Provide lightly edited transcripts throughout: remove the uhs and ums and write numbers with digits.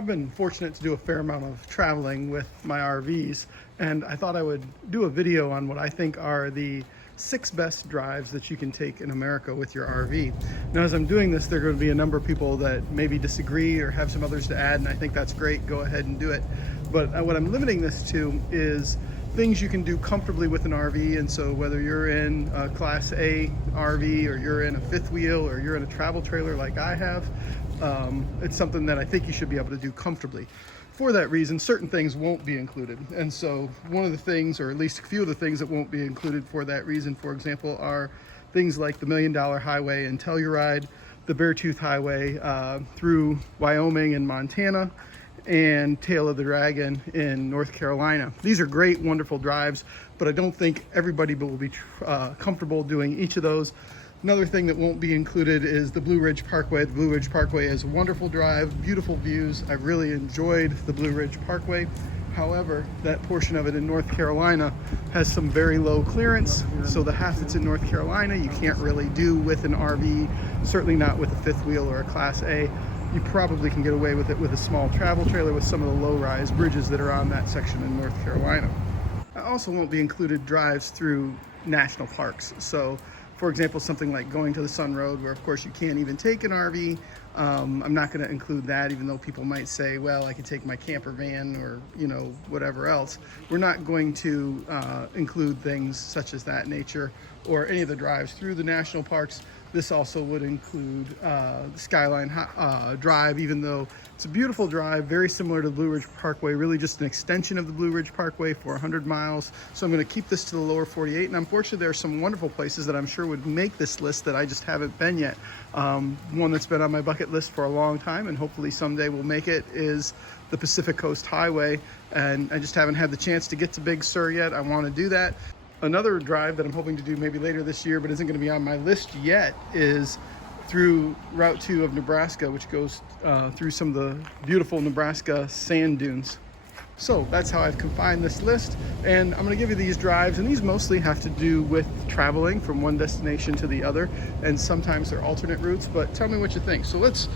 I've been fortunate to do a fair amount of traveling with my RVs, and I thought I would do a video on what I think are the 6 best drives that you can take in America with your RV. Now, as I'm doing this, there are going to be a number of people that maybe disagree or have some others to add, and I think that's great. Go ahead and do it. But what I'm limiting this to is things you can do comfortably with an RV. And so whether you're in a Class A RV or you're in a fifth wheel or you're in a travel trailer like I have, it's something that I think you should be able to do comfortably. For that reason, certain things won't be included. And so one of the things, or at least a few of the things that won't be included for that reason, for example, are things like the $1 Million Highway in Telluride, the Beartooth Highway through Wyoming and Montana, and Tail of the Dragon in North Carolina. These are great, wonderful drives, but I don't think everybody will be comfortable doing each of those. Another thing that won't be included is the Blue Ridge Parkway. The Blue Ridge Parkway is a wonderful drive, beautiful views. I really enjoyed the Blue Ridge Parkway. However, that portion of it in North Carolina has some very low clearance. So the half that's in North Carolina, you can't really do with an RV, certainly not with a fifth wheel or a Class A. You probably can get away with it with a small travel trailer with some of the low-rise bridges that are on that section in North Carolina. I also won't be included drives through national parks. So for example, something like going to the Sun Road, where of course you can't even take an RV. I'm not going to include that, even though people might say, well, I could take my camper van or, you know, whatever else. We're not going to include things such as that nature or any of the drives through the national parks. This also would include the Skyline Drive, even though it's a beautiful drive, very similar to the Blue Ridge Parkway, really just an extension of the Blue Ridge Parkway for 100 miles. So I'm going to keep this to the lower 48. And unfortunately, there are some wonderful places that I'm sure would make this list that I just haven't been yet. One that's been on my bucket list for a long time and hopefully someday will make it is the Pacific Coast Highway. And I just haven't had the chance to get to Big Sur yet. I want to do that. Another drive that I'm hoping to do maybe later this year, but isn't going to be on my list yet, is through Route 2 of Nebraska, which goes through some of the beautiful Nebraska sand dunes. So that's how I've confined this list, and I'm going to give you these drives, and these mostly have to do with traveling from one destination to the other, and sometimes they're alternate routes, but tell me what you think. So let's,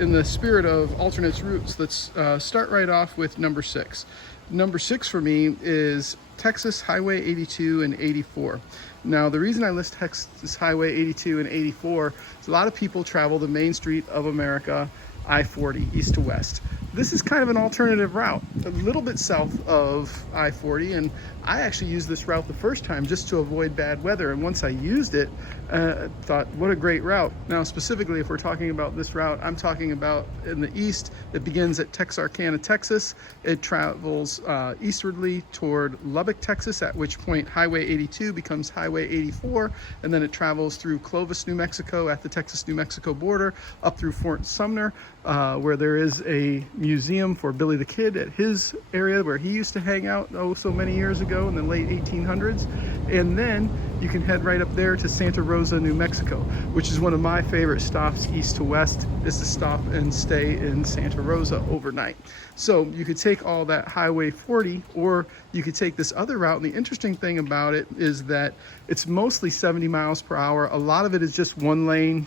in the spirit of alternate routes, let's start right off with number 6. Number 6 for me is Texas Highway 82 and 84. Now, the reason I list Texas Highway 82 and 84 is a lot of people travel the main street of America, I-40, east to west. This is kind of an alternative route, a little bit south of I-40, and I actually used this route the first time just to avoid bad weather, and once I used it, I thought, what a great route. Now, specifically, if we're talking about this route, I'm talking about in the east. It begins at Texarkana, Texas. It travels eastwardly toward Lubbock, Texas, at which point Highway 82 becomes Highway 84, and then it travels through Clovis, New Mexico at the Texas-New Mexico border, up through Fort Sumner, where there is a museum for Billy the Kid at his area where he used to hang out so many years ago in the late 1800s. And then you can head right up there to Santa Rosa, New Mexico, which is one of my favorite stops east to west, is to stop and stay in Santa Rosa overnight. So you could take all that Highway 40, or you could take this other route. And the interesting thing about it is that it's mostly 70 miles per hour. A lot of it is just one lane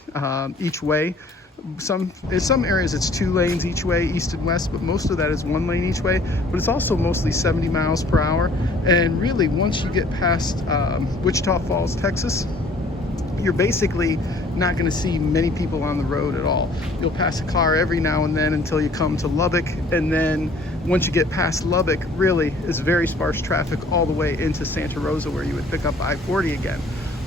each way. In some areas it's 2 lanes each way, east and west, but most of that is 1 lane each way. But it's also mostly 70 miles per hour. And really, once you get past Wichita Falls, Texas, you're basically not going to see many people on the road at all. You'll pass a car every now and then until you come to Lubbock, and then once you get past Lubbock, really is very sparse traffic all the way into Santa Rosa, where you would pick up I-40 again.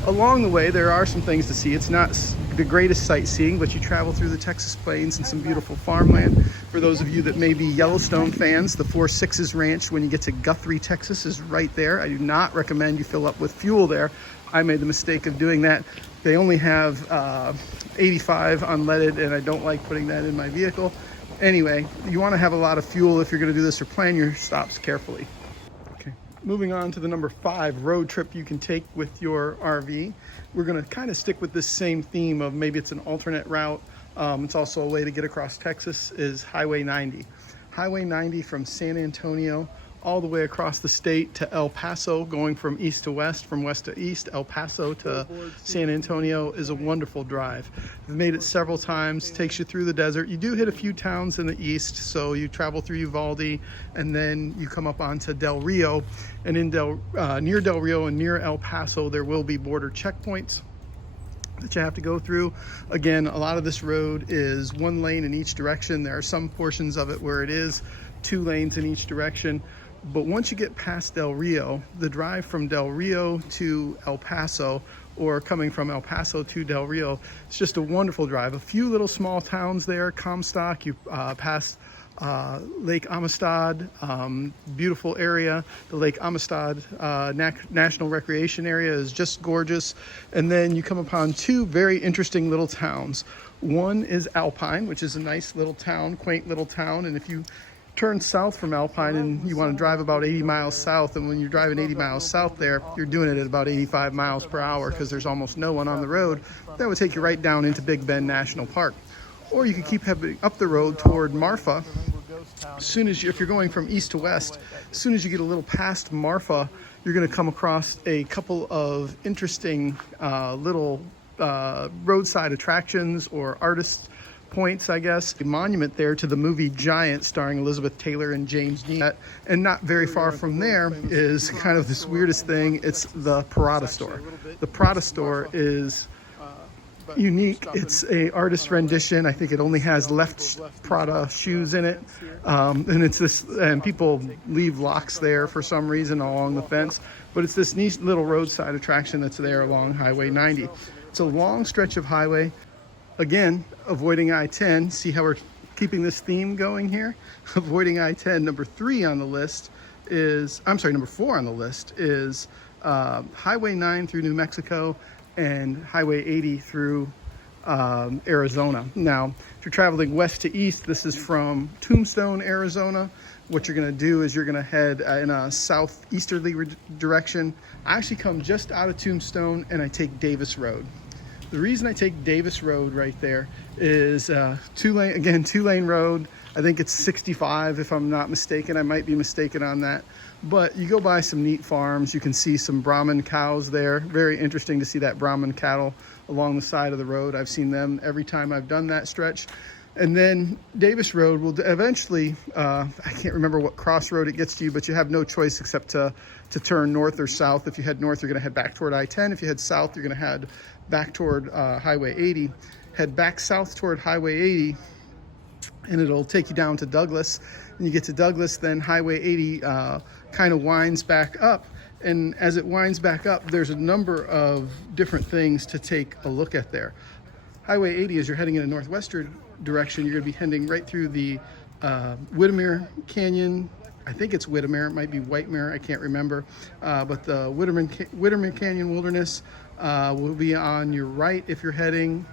Along the way, there are some things to see. It's not the greatest sightseeing, but you travel through the Texas plains and some beautiful farmland. For those of you that may be Yellowstone fans, the Four Sixes Ranch, when you get to Guthrie, Texas, is right there. I do not recommend you fill up with fuel there. I made the mistake of doing that. They only have 85 unleaded, and I don't like putting that in my vehicle. Anyway, you want to have a lot of fuel if you're going to do this, or plan your stops carefully. Moving on to the number 5 road trip you can take with your RV. We're going to kind of stick with this same theme of maybe it's an alternate route. It's also a way to get across Texas, is Highway 90. Highway 90 from San Antonio all the way across the state to El Paso, going from east to west, from west to east. El Paso to San Antonio is a wonderful drive. I've made it several times, takes you through the desert. You do hit a few towns in the east, so you travel through Uvalde, and then you come up onto Del Rio. And in near Del Rio and near El Paso, there will be border checkpoints that you have to go through. Again, a lot of this road is one lane in each direction. There are some portions of it where it is 2 lanes in each direction. But once you get past Del Rio, the drive from Del Rio to El Paso, or coming from El Paso to Del Rio, it's just a wonderful drive. A few little small towns there, Comstock, you pass Lake Amistad, beautiful area. The Lake Amistad National Recreation Area is just gorgeous. And then you come upon 2 very interesting little towns. One is Alpine, which is a nice little town, quaint little town. And if you turn south from Alpine and you want to drive about 80 miles south, and when you're driving 80 miles south there, you're doing it at about 85 miles per hour because there's almost no one on the road, that would take you right down into Big Bend National Park. Or you could keep heading up the road toward Marfa. If you're going from east to west, as soon as you get a little past Marfa, you're going to come across a couple of interesting little roadside attractions or artist points, I guess. A monument there to the movie Giant, starring Elizabeth Taylor and James Dean. And not very far from there is kind of this weirdest thing. It's the Prada store. The Prada store is unique. It's a artist rendition. I think it only has left Prada shoes in it, and it's this. And people leave locks there for some reason along the fence. But it's this neat little roadside attraction that's there along Highway 90. It's a long stretch of highway. Again, avoiding I-10. See how we're keeping this theme going here? Avoiding I-10. Number 4 on the list is Highway 9 through New Mexico and Highway 80 through Arizona. Now, if you're traveling west to east, this is from Tombstone, Arizona. What you're going to do is you're going to head in a southeasterly direction. I actually come just out of Tombstone and I take Davis Road. The reason I take Davis Road right there is 2-lane road. I think it's 65 if I'm not mistaken. I might be mistaken on that. But you go by some neat farms. You can see some Brahman cows there. Very interesting to see that Brahman cattle along the side of the road. I've seen them every time I've done that stretch. And then Davis Road will eventually, I can't remember what crossroad it gets to you, but you have no choice except to turn north or south. If you head north, you're going to head back toward I-10. If you head south, you're going to head back toward Highway 80. Head back south toward Highway 80, and it'll take you down to Douglas. When you get to Douglas, then Highway 80 kind of winds back up. And as it winds back up, there's a number of different things to take a look at there. Highway 80, as you're heading in a northwestern direction, you're going to be heading right through the Whittemere Canyon. I think it's Whittemere, it might be Whitemere, I can't remember. But the Whittemere Canyon Wilderness will be on your right if you're heading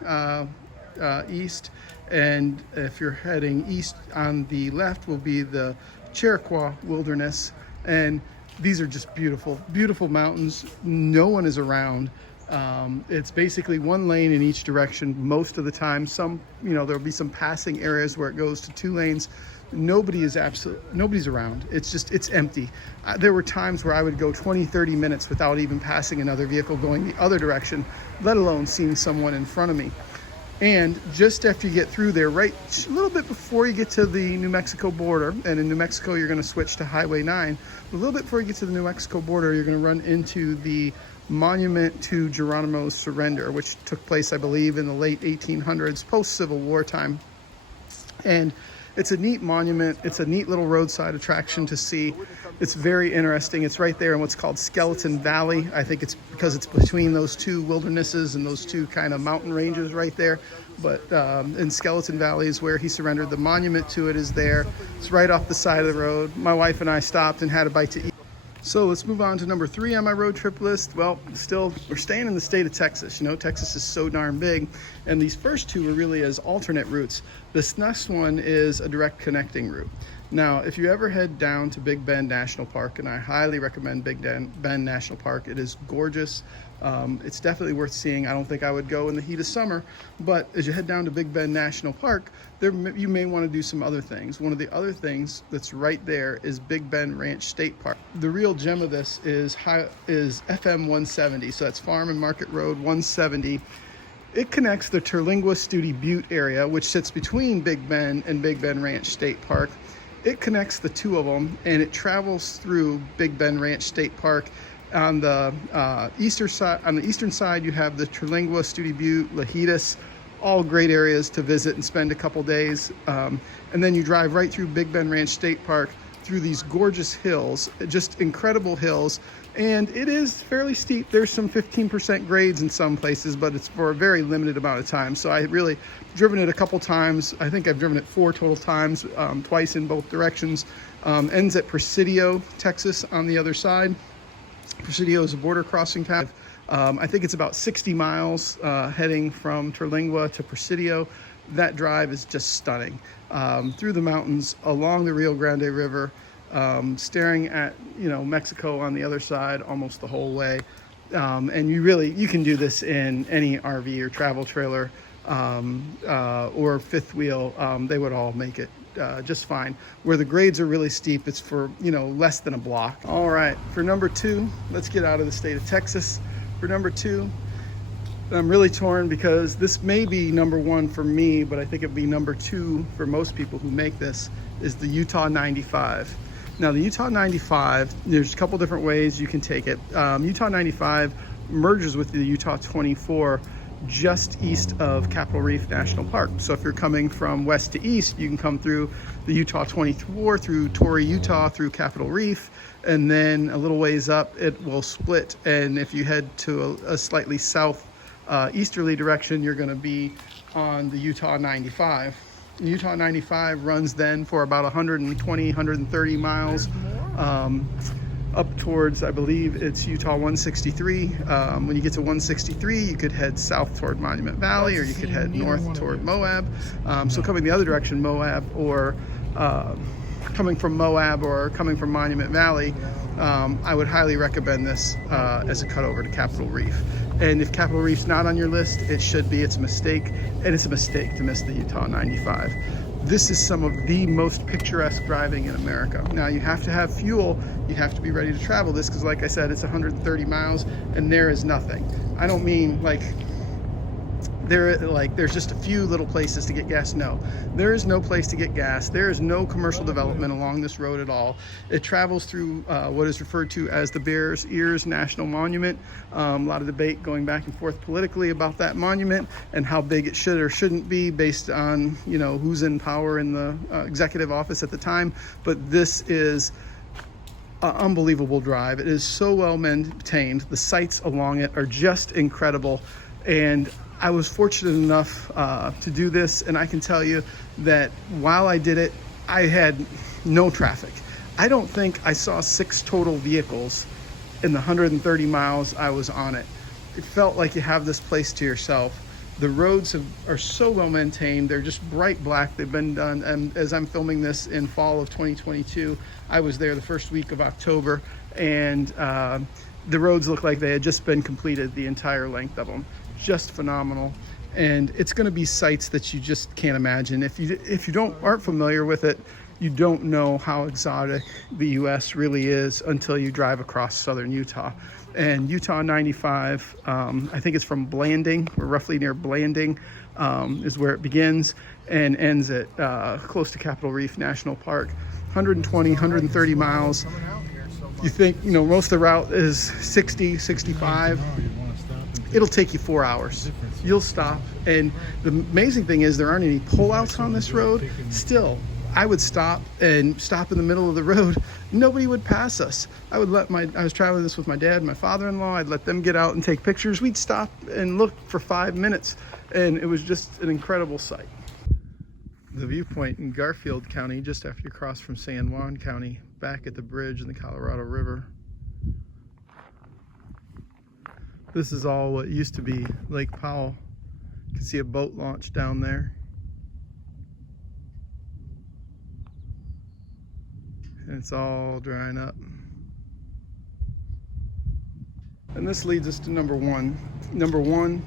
east. And if you're heading east, on the left will be the Cherokee Wilderness. And these are just beautiful, beautiful mountains. No one is around. It's basically one lane in each direction most of the time. There'll be some passing areas where it goes to 2 lanes. Nobody's around. It's empty. There were times where I would go 20-30 minutes without even passing another vehicle going the other direction, let alone seeing someone in front of me. And just after you get through there, right a little bit before you get to the New Mexico border, and in New Mexico you're going to switch to Highway 9, a little bit before you get to the New Mexico border, you're going to run into the monument to Geronimo's surrender, which took place, I believe, in the late 1800s, post-Civil War time. And it's a neat monument. It's a neat little roadside attraction to see. It's very interesting. It's right there in what's called Skeleton Valley. I think it's because it's between those 2 wildernesses and those 2 kind of mountain ranges right there. But in Skeleton Valley is where he surrendered. The monument to it is there. It's right off the side of the road. My wife and I stopped and had a bite to eat. So let's move on to number 3 on my road trip list. Well, we're staying in the state of Texas. Texas is so darn big. And these first 2 are really as alternate routes. This next one is a direct connecting route. Now, if you ever head down to Big Bend National Park, and I highly recommend Big Bend National Park, it is gorgeous. It's definitely worth seeing. I don't think I would go in the heat of summer, but as you head down to Big Bend National Park, you may want to do some other things. One of the other things that's right there is Big Bend Ranch State Park. The real gem of this is FM 170, so that's Farm and Market Road 170. It connects the Terlingua Studi Butte area, which sits between Big Bend and Big Bend Ranch State Park. It connects the two of them, and it travels through Big Bend Ranch State Park. On the eastern side, you have the Terlingua, Studi Butte, Lajitas, all great areas to visit and spend a couple days. And then you drive right through Big Bend Ranch State Park through these gorgeous hills, just incredible hills. And it is fairly steep. There's some 15% grades in some places, but it's for a very limited amount of time. So I really driven it a couple times. I think I've driven it 4 total times, twice in both directions. Ends at Presidio, Texas on the other side. Presidio is a border crossing town. I think it's about 60 miles heading from Terlingua to Presidio. That drive is just stunning. Through the mountains, along the Rio Grande River, staring at Mexico on the other side almost the whole way. And you can do this in any RV or travel trailer or fifth wheel. They would all make it just fine. Where the grades are really steep, it's for less than a block. All right, for number 2, let's get out of the state of Texas. For number 2, I'm really torn because this may be number 1 for me, but I think it'd be number 2 for most people who make this, is the Utah 95. Now the Utah 95, there's a couple different ways you can take it. Utah 95 merges with the Utah 24 just east of Capitol Reef National Park. So if you're coming from west to east, you can come through the Utah 24, through Torrey, Utah, through Capitol Reef, and then a little ways up it will split. And if you head to a slightly south easterly direction, you're going to be on the Utah 95. The Utah 95 runs then for about 120, 130 miles up towards, I believe it's Utah 163. When you get to 163, you could head south toward Monument Valley, or you could head north toward Moab. So coming the other direction, Moab, or coming from Moab or coming from Monument Valley, I would highly recommend this as a cutover to Capitol Reef. And if Capitol Reef's not on your list, it should be. It's a mistake, and it's a mistake to miss the Utah 95. This is some of the most picturesque driving in America. Now, you have to have fuel. You have to be ready to travel this because, like I said, it's 130 miles, and there is nothing. I don't mean there's just a few little places to get gas. No, there is no place to get gas. There is no commercial development along this road at all. It travels through what is referred to as the Bears Ears National Monument. A lot of debate going back and forth politically about that monument and how big it should or shouldn't be based on who's in power in the executive office at the time. But this is an unbelievable drive. It is so well maintained. The sights along it are just incredible. And I was fortunate enough to do this, and I can tell you that while I did it, I had no traffic. I don't think I saw 6 total vehicles in the 130 miles I was on it. It felt like you have this place to yourself. The roads are so well maintained. They're just bright black. They've been done, and as I'm filming this in fall of 2022, I was there the first week of October, and the roads look like they had just been completed, the entire length of them. Just phenomenal. And it's going to be sights that you just can't imagine. If you aren't familiar with it, you don't know how exotic the U.S. really is until you drive across southern Utah. And Utah 95, I think it's from Blanding, or roughly near Blanding, is where it begins and ends at close to Capitol Reef National Park. 120, 130 miles. You think, most of the route is 60, 65. It'll take you 4 hours. You'll stop. And the amazing thing is there aren't any pullouts on this road. Still, I would stop in the middle of the road. Nobody would pass us. I was traveling this with my dad and my father-in-law. I'd let them get out and take pictures. We'd stop and look for 5 minutes. And it was just an incredible sight. The viewpoint in Garfield County, just after you cross from San Juan County, back at the bridge in the Colorado River. This is all what used to be Lake Powell. You can see a boat launch down there. and it's all drying up. And this leads us to number one. Number one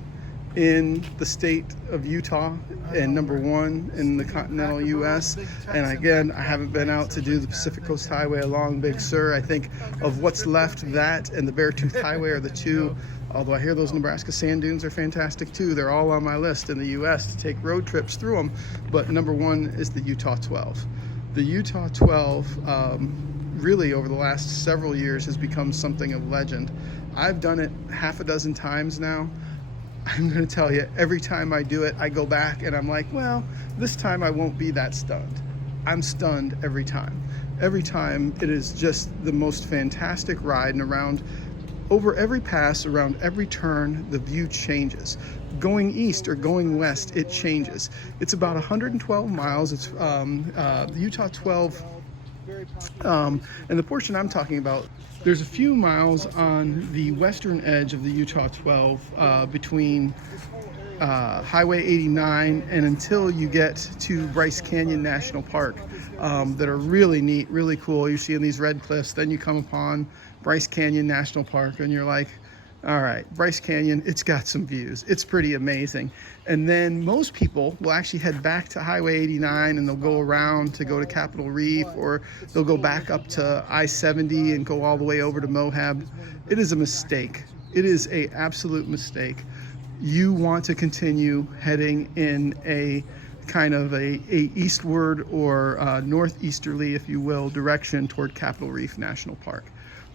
in the state of Utah and number one in the continental US. And again, I haven't been out to do the Pacific Coast Highway along Big Sur. I think of what's left, that and the Beartooth Highway are the two. Although I hear those Nebraska sand dunes are fantastic too. They're all on my list in the US to take road trips through them. But number one is the Utah 12. The Utah 12 really over the last several years has become something of legend. I've done it half a dozen times now. I'm going to tell you, every time I do it, I go back and I'm like, well, this time I won't be that stunned. I'm stunned every time. Every time it is just the most fantastic ride, and around over every pass, around every turn, the view changes. Going east or going west, it changes. It's about 112 miles. It's the Utah 12, and the portion I'm talking about, there's a few miles on the western edge of the Utah 12 between Highway 89 and until you get to Bryce Canyon National Park that are really neat, really cool. You're seeing these red cliffs, then you come upon Bryce Canyon National Park and you're like, all right, Bryce Canyon, it's got some views. It's pretty amazing. And then most people will actually head back to Highway 89 and they'll go around to go to Capitol Reef, or they'll go back up to I-70 and go all the way over to Moab. It is a mistake. It is an absolute mistake. You want to continue heading in a kind of a eastward or northeasterly, if you will, direction toward Capitol Reef National Park.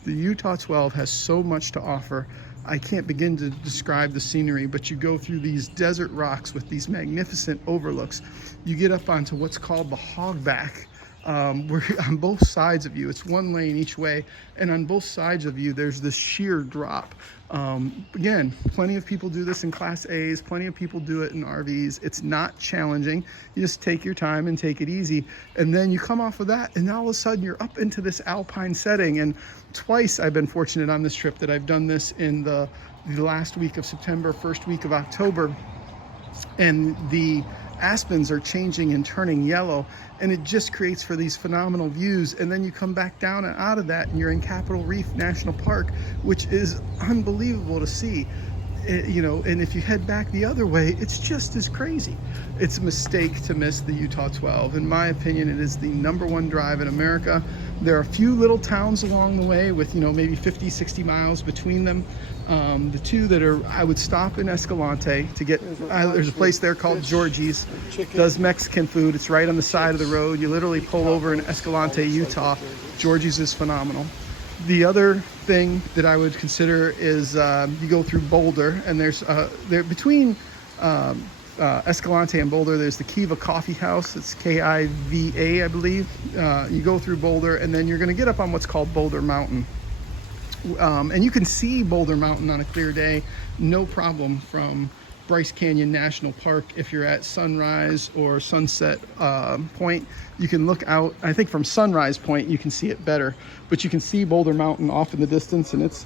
The Utah 12 has so much to offer. I can't begin to describe the scenery, but you go through these desert rocks with these magnificent overlooks. You get up onto what's called the Hogback, where on both sides of you, it's one lane each way, and on both sides of you, there's this sheer drop. Again, plenty of people do this in Class A's, plenty of people do it in RVs. It's not challenging. You just take your time and take it easy. And then you come off of that, and now all of a sudden you're up into this alpine setting. And twice I've been fortunate on this trip that I've done this in the last week of September, first week of October. And the aspens are changing and turning yellow, and it just creates for these phenomenal views. And then you come back down and out of that and you're in Capitol Reef National Park, which is unbelievable to see. You know, and if you head back the other way, it's just as crazy. It's a mistake to miss the Utah 12. In my opinion, it is the number one drive in America. There are a few little towns along the way with, you know, maybe 50, 60 miles between them. The two that are, I would stop in Escalante to get, there's a place there called Georgie's, does Mexican food. It's right on the side of the road. You literally pull over in Escalante, Utah. Georgie's is phenomenal. The other thing that I would consider is you go through Boulder, and there's there between Escalante and Boulder, there's the Kiva Coffee House. It's Kiva, I believe. You go through Boulder, and then you're going to get up on what's called Boulder Mountain. And you can see Boulder Mountain on a clear day, no problem, from Bryce Canyon National Park. If you're at Sunrise or Sunset Point, you can look out. I think from Sunrise Point you can see it better, but you can see Boulder Mountain off in the distance, and it's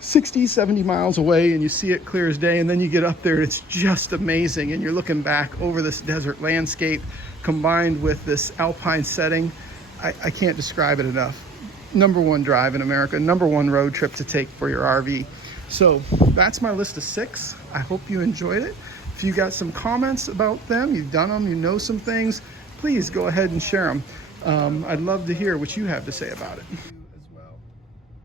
60, 70 miles away, and you see it clear as day. And then you get up there, it's just amazing, and you're looking back over this desert landscape combined with this alpine setting. I can't describe it enough. Number one drive in America, number one road trip to take for your RV. So that's my list of 6. I hope you enjoyed it. If you got some comments about them, you've done them, you know some things, please go ahead and share them. I'd love to hear what you have to say about it.